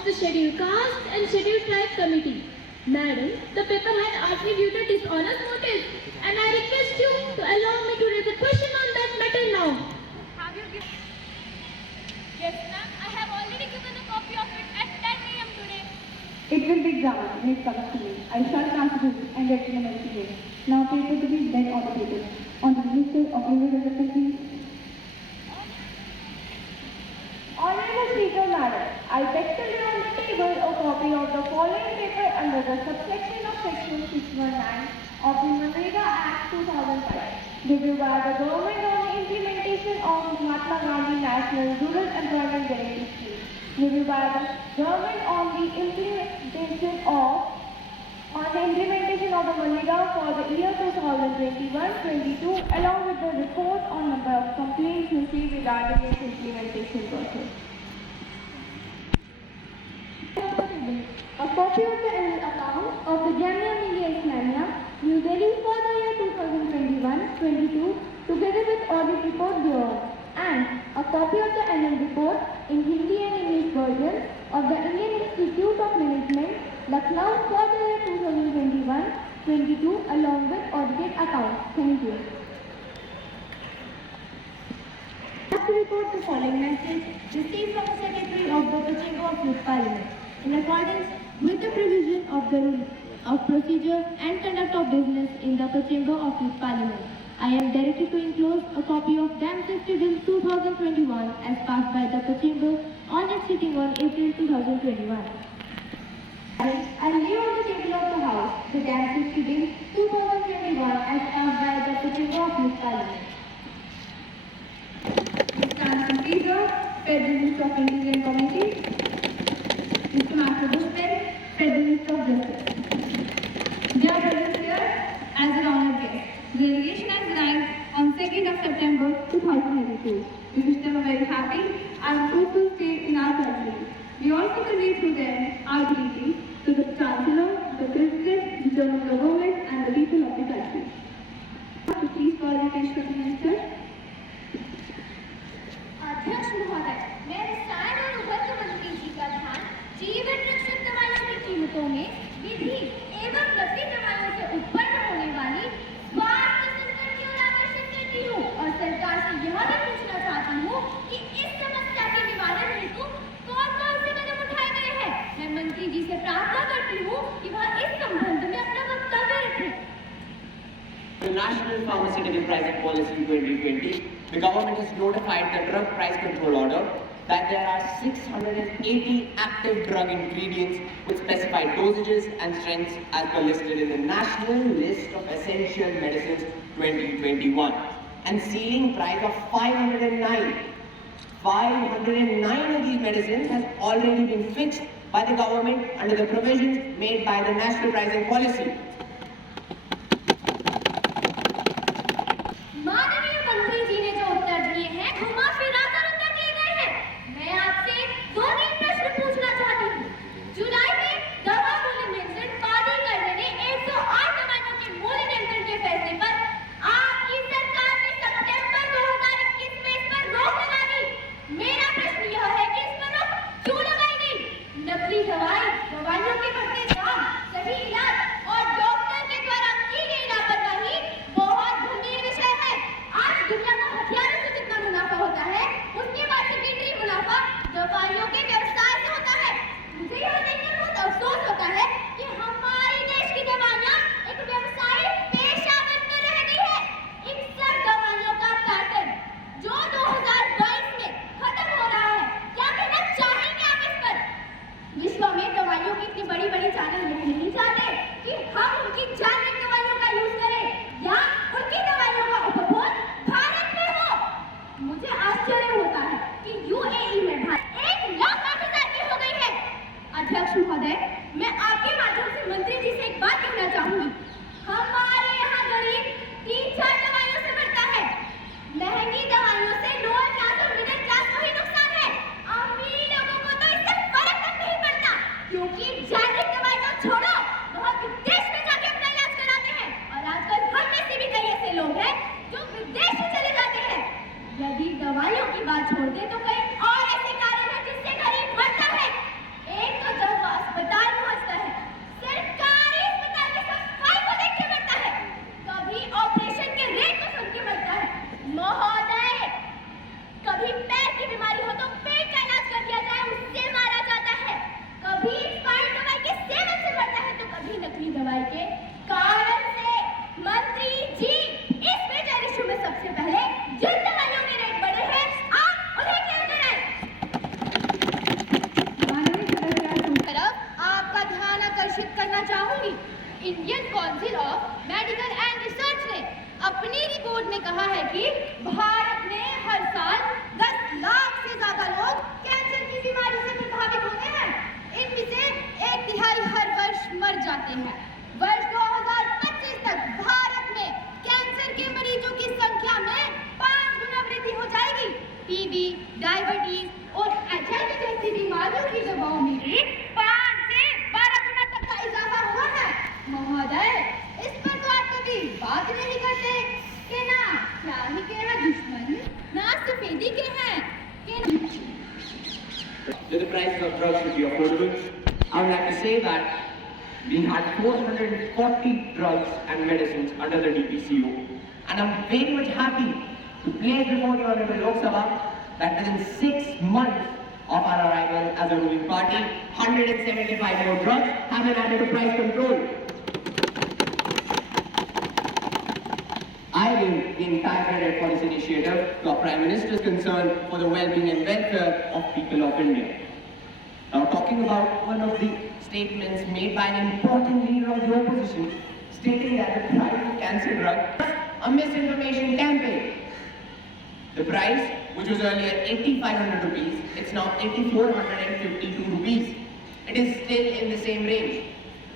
of the Scheduled Caste and Scheduled Tribe Committee. Madam, the paper had asked me due to dishonest motives, and I request you to allow me to raise a question on that matter now. Have you given? Yes, ma'am. I have already given a copy of it at 10 a.m. today. It will be examined when it comes to me. I shall consider it and recommend everything. Now paper to be read on the table. On the Minister of Rural Development, please. Honorable Speaker, Madam, I beg to lay on the table a copy of the following paper under the subsection of Section 619 of the Manrega Act 2005, given by the government on the implementation of Mahatma Gandhi National Rural Employment Guarantee Scheme, given by the government on the implementation of the Manrega for the year 2021-22, along with the report on number of complaints received regarding its implementation process. A copy of the annual account of the Jamia Millia Islamia, New Delhi for the year 2021-22, together with audit report thereof, and a copy of the annual report in Hindi and English version of the Indian Institute of Management, Lucknow for the year 2021-22, along with audited accounts. Thank you. To report the following message received from the Secretary of the Chamber of Youth Parliament. In accordance with the provision of the rule of procedure and conduct of business in the Chamber of Youth Parliament, I am directed to enclose a copy of Dam Safety Bill 2021 as passed by the Chamber on its sitting on April 2021. I lay on the table of the House the Dam Safety Bill 2021 as passed by the Chamber of Youth Parliament. Mr. Anson Peter, Federal Minister of Interior and Communities. Mr. Matthew Bushman, Federal Minister of Justice. Dear present here as an honored guest. The delegation has arrived on 2nd of September 2022. We wish them a very happy and fruitful stay in our country. We also convey through them our greetings to the Chancellor, the President, the General Government and the people of the country. So please call the attention of the Minister. अध्यक्ष महोदय, मैं रसायन और उर्वरक मंत्री जी का ध्यान जीवन रक्षक दवाइयों की कीमतों में विधि एवं नकली दवाइयों से उत्पन्न होने वाली स्वास्थ्य संकट की ओर आकर्षित करती हूँ और सरकार से यह भी पूछना चाहती हूँ कि इस समस्या के निवारण हेतु कौन-कौन से कदम उठाए गए हैं। मैं मंत्री जी से प्रार्थना करती हूँ कि वह इस संबंध में अपना वक्तव्य रखें। The National Pharmaceutical Pricing Policy 2020, the government has notified the Drug Price Control Order that there are 680 active drug ingredients with specified dosages and strengths as per listed in the National List of Essential Medicines 2021 and ceiling price of 509. 509 of these medicines has already been fixed by the government under the provisions made by the National Pricing Policy. अध्यक्ष महोदय, मैं आपके माध्यम से मंत्री जी से एक बात कहना चाहूंगी। हमारे यहाँ गरीब 3-4 दवाइयों से मरता है। महंगी दवाइयों से लोअर क्लास और मिडिल क्लास को ही नुकसान है। अमीर लोगों को तो इससे फर्क तक नहीं पड़ता, क्योंकि जेनरिक दवाई तो छोड़ो, बहुत विदेश में जाके अपना इलाज कराते हैं। और आजकल हम में से भी कई ऐसे लोग हैं जो विदेश में चले जाते हैं। यदि दवाइयों की बात छोड़ दे तो कई और ऐसे कारण हैं जिससे गरीब मरता है। एक कहा है कि भारत में हर साल 10 लाख से ज्यादा लोग कैंसर की बीमारी से प्रभावित होते हैं। इनमें से 1/3 हर वर्ष मर जाते हैं। वर्ष 2025 तक भारत में कैंसर के मरीजों की संख्या में 5 गुना वृद्धि हो जाएगी। टीबी, डायबिटीज और एचआईवी जैसी बीमारियों की दवाओं में भी 5 से 12 गुना तक का इजाफा हुआ है। महोदय, इस पर तो आप कभी बात नहीं करते कि ना क्या ही के हैं दुश्मन, ना सफेदी के हैं कि that the prices of drugs should be affordable. I would like to say that we had 440 drugs and medicines under the DPCO, and I'm very much happy to place before the Honorable Lok Sabha that within 6 months of our arrival as a ruling party, 175 more drugs have been added to price control. I give the entire credit for this initiative to our Prime Minister's concern for the well-being and welfare of people of India. Now, talking about one of the statements made by an important leader of the opposition, stating that the price of cancer drug is a misinformation campaign. The price, which was earlier 8,500 rupees, it's now 8,452 rupees. It is still in the same range.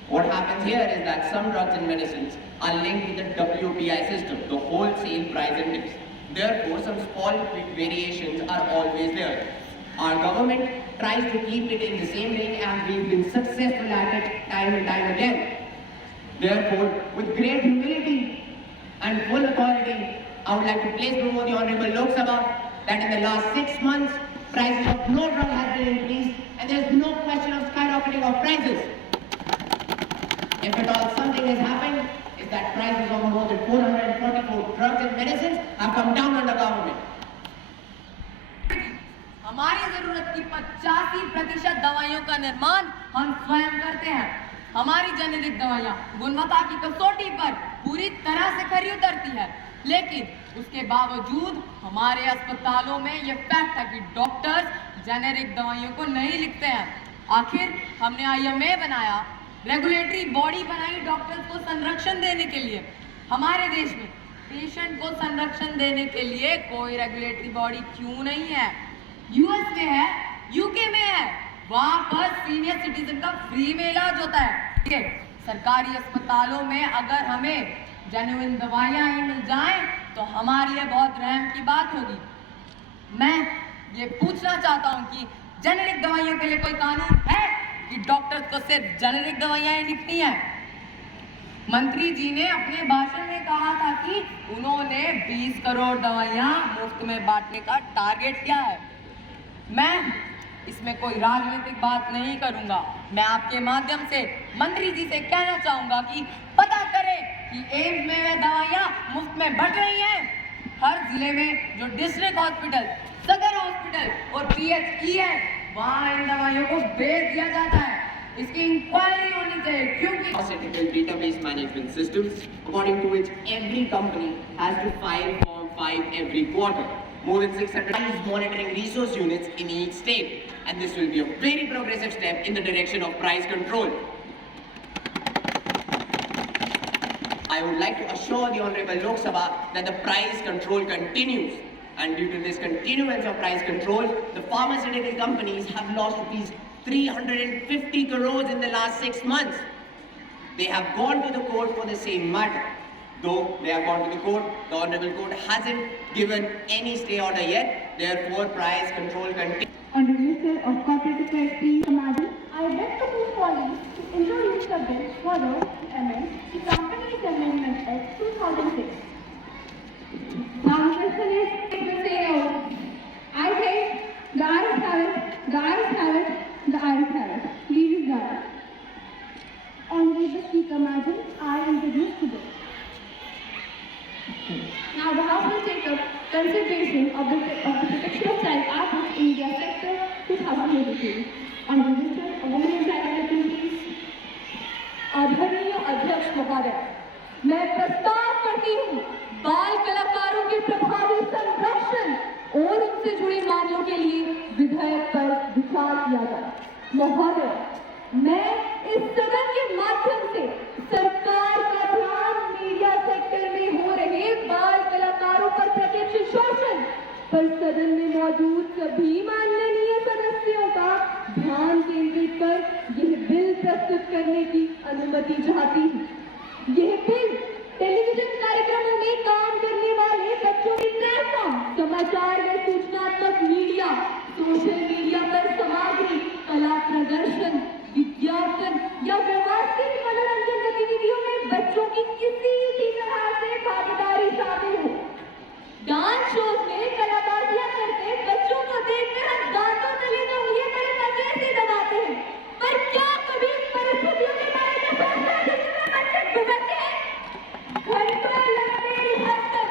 What happens here is that some drugs and medicines are linked with the WPI system, the wholesale price index. Therefore, some small variations are always there. Our government tries to keep it in the same range and we've been successful at it time and time again. Therefore, with great humility and full authority, I would like to place before the Honorable Lok Sabha that in the last 6 months, prices of no drug has been increased and there is no question of skyrocketing of prices. If at all something has happened, is that prices of more than 444 drugs and medicines have come down under government. हमारी जरूरत की 85% दवाइयों का निर्माण हम स्वयं करते हैं। हमारी जेनेरिक दवाइयाँ गुणवत्ता की कसौटी पर पूरी तरह से खरी उतरती है, लेकिन उसके बावजूद हमारे अस्पतालों में ये फैक्ट है कि डॉक्टर्स जेनेरिक दवाइयों को नहीं लिखते हैं। आखिर हमने IMA बनाया, रेगुलेटरी बॉडी बनाई डॉक्टर्स को संरक्षण देने के लिए। हमारे देश में पेशेंट को संरक्षण देने के लिए कोई रेगुलेटरी बॉडी क्यों नहीं है? US में है, UK में है, वहाँ पर सीनियर सिटीजन का फ्री में इलाज होता है। ठीक है, सरकारी अस्पतालों में अगर हमें जेन्युइन दवाइयाँ ही मिल जाएं तो हमारे लिए बहुत रहम की बात होगी। मैं ये पूछना चाहता हूँ कि जेनेरिक दवाइयों के लिए कोई कानून है कि डॉक्टर्स को सिर्फ जेनेरिक दवाइयाँ ही लिखनी है? मंत्री जी ने अपने भाषण में कहा था कि उन्होंने 20 करोड़ दवाइयाँ मुफ्त में बांटने का टारगेट किया है। मैं इसमें कोई राजनीतिक बात नहीं करूंगा। मैं आपके माध्यम से मंत्री जी से कहना चाहूंगा कि पता करें कि एम्स में वे दवाइयाँ मुफ्त में बंट रही हैं। हर जिले में जो डिस्ट्रिक्ट हॉस्पिटल, सदर हॉस्पिटल और PHE है, वहाँ इन दवाइयों को बेच दिया जाता है। इसकी इंक्वायरी होनी चाहिए क्योंकि Pharmaceutical database management systems, according to which every company has to file Form 5 every quarter. More than 600 monitoring resource units in each state, and this will be a very progressive step in the direction of price control. I would like to assure the Honorable Lok Sabha that the price control continues, and due to this continuance of price control, the pharmaceutical companies have lost rupees 350 crores in the last 6 months. They have gone to the court for the same matter. Though they have gone to the court, the Honorable Court hasn't given any stay order yet. Therefore, price control continues. On the Minister of Corporate Affairs, Madam, I beg to move forward to introduce the bill further to amend the Companies Amendment Act 2006. Now, question is, I say, the ayes have it, the ayes have it, the ayes have it. Leave is done. Honorable Speaker, Madam, I introduce the bill. Now, the House will take up consideration of the Protection of Child Act of India Sector 2022. On the Minister of Women and Child Activities, आदरणीय अध्यक्ष महोदय, मैं प्रस्ताव करती हूँ बाल कलाकारों के प्रभावी संरक्षण और उनसे जुड़े मामलों के लिए विधेयक पर विचार किया जाए। महोदय, मैं इस सदन के माध्यम से सरकार का ध्यान मीडिया सेक्टर में हो रहे बाल कलाकारों सभी माननीय सदस्यों का ध्यान केंद्रित कर यह बिल प्रस्तुत करने की अनुमति चाहती हूँ। यह बिल टेलीविजन कार्यक्रमों में काम करने वाले बच्चों के प्लेटफॉर्म, समाचार व सूचनात्मक मीडिया, सोशल मीडिया पर सामग्री, कला प्रदर्शन, विज्ञापन या व्यवस्थित मनोरंजन गतिविधियों में बच्चों की किसी भी तरह से भागीदारी शामिल हो। डांस शोज में कलाबाजियां करते बच्चों को देखकर हम दांतों तले में उंगलियां बड़े मजे से दबाते हैं, पर क्या कभी परिस्थितियों के बारे में सोचते हैं जिसमें बच्चे भुगतते हैं? घंटों लगते रिहर्सल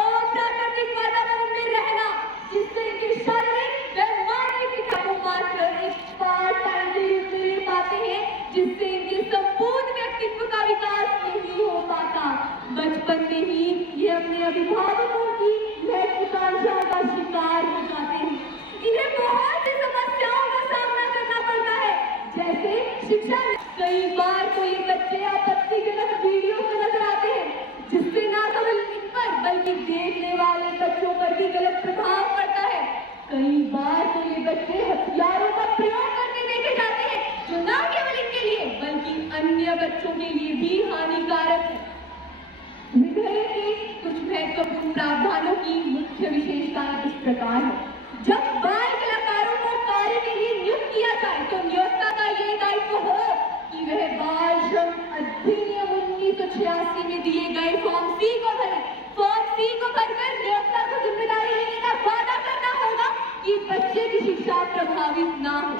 और प्राकृतिक वातावरण में रहना, जिससे इनकी शारीरिक व मानसिक विकास को मात्र एक पार्ट टाइम के रूप में ले पाते हैं, जिससे इनके संपूर्ण व्यक्तित्व का विकास नहीं हो पाता। बचपन में ही ये अपने अभिभावकों की महत्वाकांक्षाओं का शिकार हो जाते हैं। इन्हें बहुत सी समस्याओं का सामना करना पड़ता है, जैसे शिक्षा। कई बार तो ये बच्चे आपत्तिजनक वीडियो में नजर आते हैं, जिससे न केवल इन पर बल्कि देखने वाले बच्चों पर भी गलत प्रभाव पड़ता है। कई बार तो ये बच्चे हथियारों का प्रयोग करते देखे जाते हैं, जो न केवल इनके लिए बल्कि अन्य बच्चों के लिए भी हानिकारक है। विधेयक के कुछ महत्वपूर्ण प्रावधानों की मुख्य विशेषताएं इस प्रकार है। जब बाल कलाकारों को कार्य के लिए नियुक्त किया जाए तो नियोक्ता का ये दायित्व हो कि वह बाल श्रम अधिनियम 1986 में दिए गए फॉर्म सी को भरे। फॉर्म सी को भरकर नियोक्ता को जिम्मेदारी लेने का वादा करना होगा कि बच्चे की शिक्षा प्रभावित ना हो।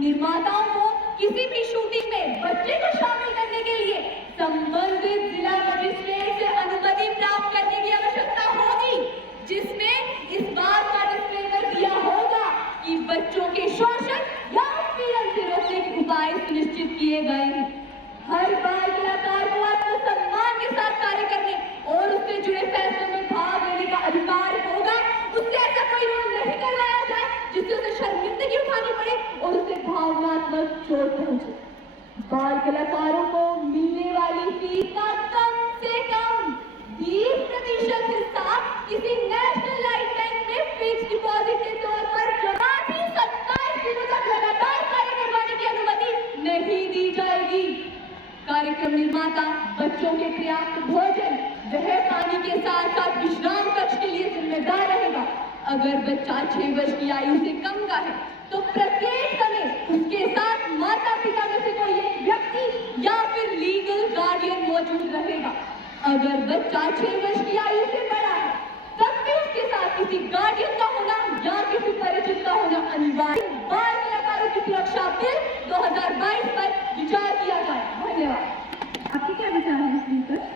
निर्माताओं को किसी भी शूटिंग में बच्चे को शामिल करने के लिए संबंधित जिला मजिस्ट्रेट से अनुमति प्राप्त करने की आवश्यकता होगी, जिसमें इस बात का डिस्क्लेमर दिया होगा कि बच्चों के शोषण या उत्पीड़न से रोकने के उपाय सुनिश्चित किए गए हैं। हर बाल कलाकार को आत्मसम्मान के साथ कार्य करने और उससे जुड़े फैसलों में भाग लेने का अधिकार होगा। उससे ऐसा कोई रोल नहीं करवाया जाए जिससे उसे शर्मिंदगी उठानी पड़े और उसे भावनात्मक चोट पहुंचे। बाल कलाकारों को मिलने वाली फीस का कम से कम 20% हिस्सा किसी नेशनल लाइफ बैंक में फिक्स डिपॉजिट के तौर पर जमा भी 27 दिनों तक लगातार कार्य करवाने की अनुमति नहीं दी जाएगी। कार्यक्रम निर्माता बच्चों के पर्याप्त भोजन वह पानी के साथ साथ विश्राम कक्ष के लिए जिम्मेदार रहेगा। अगर बच्चा 6 वर्ष की आयु से कम का है तो प्रत्येक समय उसके साथ माता पिता में से कोई एक व्यक्ति या फिर लीगल गार्डियन मौजूद रहेगा। अगर बच्चा 6 वर्ष की आयु से बड़ा है तब भी उसके साथ किसी गार्डियन का होना या किसी परिचित का होना अनिवार्य। बाल कलाकारों की सुरक्षा बिल 2022 पर विचार किया जाए। धन्यवाद। आपके क्या विचार है इस बिल पर?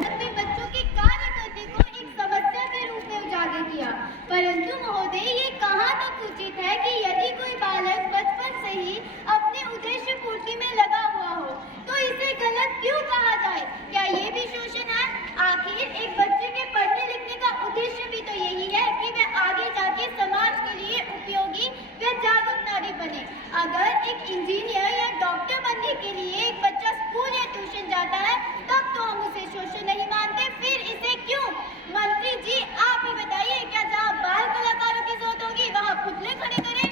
अपने बच्चों के कार्य करने को एक समस्या के रूप में उजागर किया, परंतु महोदय ये कहाँ तक उचित है कि यदि कोई बालक बचपन से ही अपने उद्देश्य पूर्ति में लगा हुआ हो तो इसे गलत क्यों कहा जाए? क्या ये भी शोषण है? आखिर एक बच्चे के पढ़ने लिखने का उद्देश्य भी तो यही है कि वह आगे जाके समाज के लिए उपयोगी व जागरूक नागरिक बने। अगर एक इंजीनियर या डॉक्टर बनने के लिए एक बच्चा स्कूल या ट्यूशन जाता है तब तो हम उसे शोषण नहीं मानते, फिर इसे क्यों? मंत्री जी आप ही बताइए, क्या जहाँ बाल कलाकारों की जरूरत होगी वहाँ पुतले खड़े करें?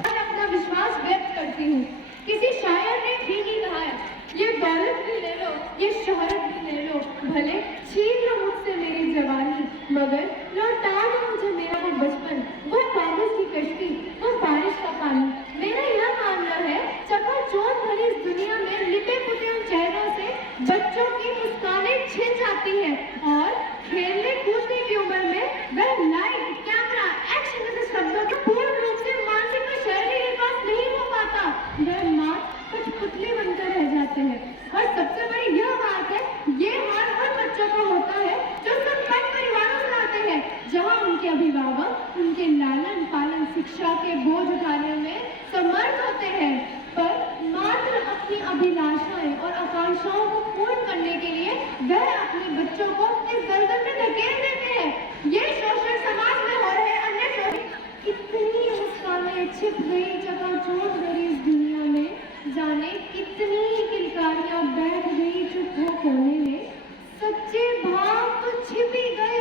मैं अपना विश्वास व्यक्त करती हूँ। किसी शायर ने ठीक ही कहा है, ये दौलत भी ले लो, ये शोहरत भी ले लो, भले छीन लो मुझसे मेरी जवानी, मगर लौटा दो मुझे मेरा वो बचपन, वो कागज की कश्ती, वो बारिश का पानी। मेरा यह मानना है चकाचौंध भरी इस दुनिया में लिपे पुते उन चेहरों से बच्चों की मुस्कानें छिन जाती हैं और खेलने कूदने की उम्र में वह लाइट, कैमरा, एक्शन जैसे शब्दों का पूर्ण रूप से मानसिक व शारीरिक विकास नहीं हो पाता। वह माँ कुछ पुतले बनकर रह जाते हैं। और सबसे बड़ी यह बात है, ये हाल हर बच्चों को होता है जो संपन्न परिवारों से आते हैं, जहाँ उनके अभिभावक उनके लालन पालन शिक्षा के बोझ उठाने में समर्थ होते हैं, पर मात्र अपनी अभिलाषाएं और आकांक्षाओं को पूर्ण करने के लिए वह अपने बच्चों को इस दलदल में धकेल देते हैं। ये शोषण समाज में हो रहे अन्य शोषण। कितनी मुस्कानें छिप गई चकाचौंध भरी इस दुनिया में, जाने कितनी किलकारियां बैठ गई चुप हो कोने में। सच्चे भाव तो छिप ही गए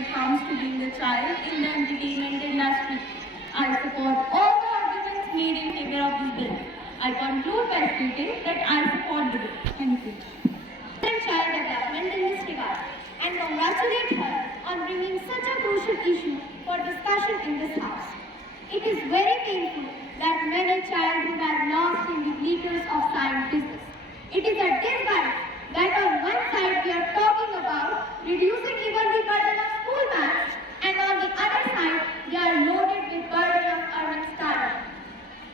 it comes to being a child in the entertainment industry. I support all the arguments made in favor of this bill. I conclude by stating that I support the bill. Thank you. Child development in this regard and congratulate her on bringing such a crucial issue for discussion in this house. It is very painful that many childhood are lost in the glitters of science business. It is a disguise that on one side we are talking about reducing even the burden of school bags, and on the other side we are loaded with burden of earning stardom.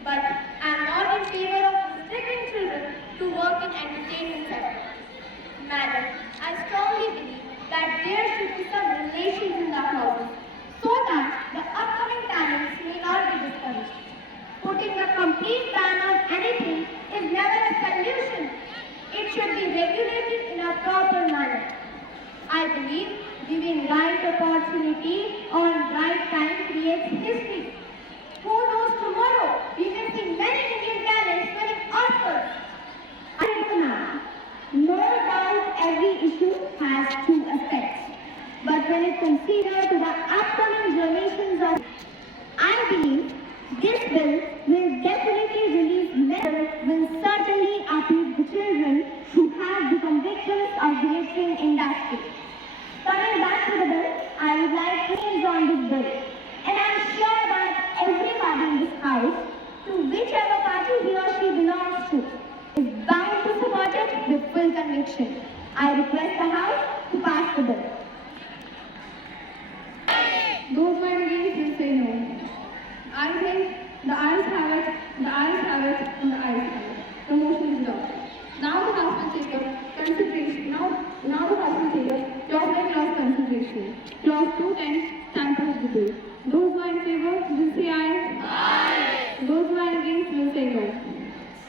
But I am not in favor of restricting children to work in entertainment sector. Madam, I strongly believe that there should be some relations in the clauses so that the upcoming talents may not be discouraged. Putting a complete ban on anything is never a solution. It should be regulated in a proper manner. I believe giving right opportunity on right time creates history. Who knows tomorrow? We may see many Indian talents winning Oscars. No doubt every issue has two aspects. But when it considered to the upcoming generations of, I believe this bill will definitely release measures will certainly appease the children who have become victims of the glittering industry. Coming back to the bill, I would like to change on this bill. And I am sure that everybody in this house, to whichever party he or she belongs to, is bound to support it with full conviction. I request the House to pass the bill. Those who are against will say no. I think the ayes have it, the ayes have it, and the ayes have it. The motion is adopted. Now the House will take up consideration. Now the House will take up clause by clause consideration. Clause 210 stand for the bill. Those who are in favor will say aye. Aye. Those who are against will say no.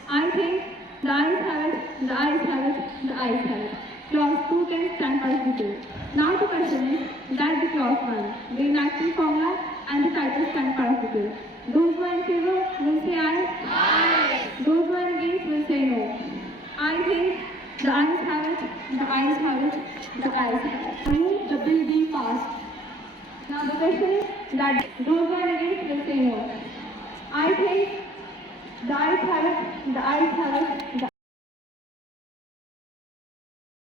I think the ayes have it, the ayes have it, the ayes have it. Clause 210 stand for the bill. Now the question is that the clause 1, the enacting formula and the title stand for the bill. Those who are in favor will say aye. Aye. Those who are against will say no. I think the ayes have it, the ayes have it, the ayes have it. I move the bill be passed. Now the question is that those who are against will say no. I think the ayes have it, the ayes have it, the